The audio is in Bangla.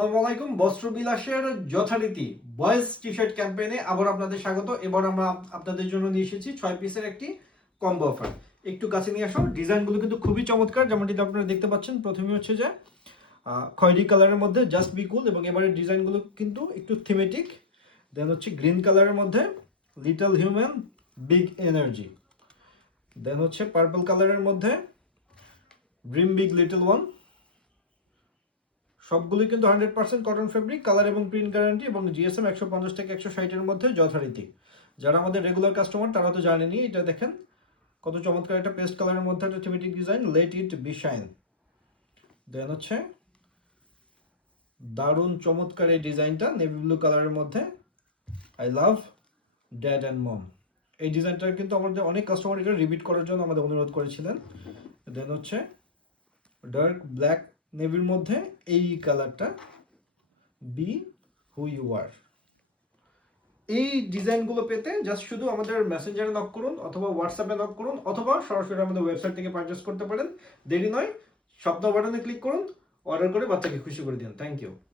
আসসালামু আলাইকুম। বস্ত্র বিলাসের যথারীতি বয়েজ টি শার্ট ক্যাম্পেইনে আবার আপনাদের স্বাগত। এবার আমরা আপনাদের জন্য নিয়ে এসেছি 6 পিসের একটি কম্বো অফার। একটু কাছে নিয়ে আসো। ডিজাইনগুলো কিন্তু খুবই চমৎকার, যেমনটি আপনারা দেখতে পাচ্ছেন। প্রথমে হচ্ছে যে খয়েরি কালারের মধ্যে জাস্ট বি কুল, এবং এবারের ডিজাইনগুলো কিন্তু একটু থিমেটিক। দেন হচ্ছে গ্রিন কালারের মধ্যে লিটল হিউম্যান বিগ এনার্জি। দেন হচ্ছে পার্পল কালারের মধ্যে ড্রিম বিগ লিটল ওয়ান। সবগুলোই কিন্তু 100% কটন ফেব্রিক, কালার এবং প্রিন্ট গ্যারান্টি, এবং জিএসএম 150 থেকে 160 মধ্যে যথারীতি। যারা আমাদের রেগুলার কাস্টমার তারা তো জানেনি। এটা দেখেন কত চমৎকার একটা পেস্ট কালারের মধ্যে একটা thematic design, let it be shine. Then হচ্ছে দারুণ চমৎকার এই ডিজাইনটা নেভি ব্লু কালারের মধ্যে, I love dad and mom. এই ডিজাইনটা কিন্তু আমাদের অনেক কাস্টমার এটা রিপিট করার জন্য আমাদের অনুরোধ করেছিলেন। দেন হচ্ছে ডার্ক ব্ল্যাক নেভির মধ্যে এই কালারটা, বি হু ইউ আর। এই ডিজাইনগুলো পেতে জাস্ট শুধু আমাদের মেসেঞ্জারে নক করুন, অথবা হোয়াটসঅ্যাপে নক করুন, অথবা সরাসরি আমাদের ওয়েবসাইট থেকে পারচেস করতে পারেন। দেরি নয়, শব্দ বাটনে ক্লিক করুন, অর্ডার করে বাচ্চাকে খুশি করে দিন। Thank you.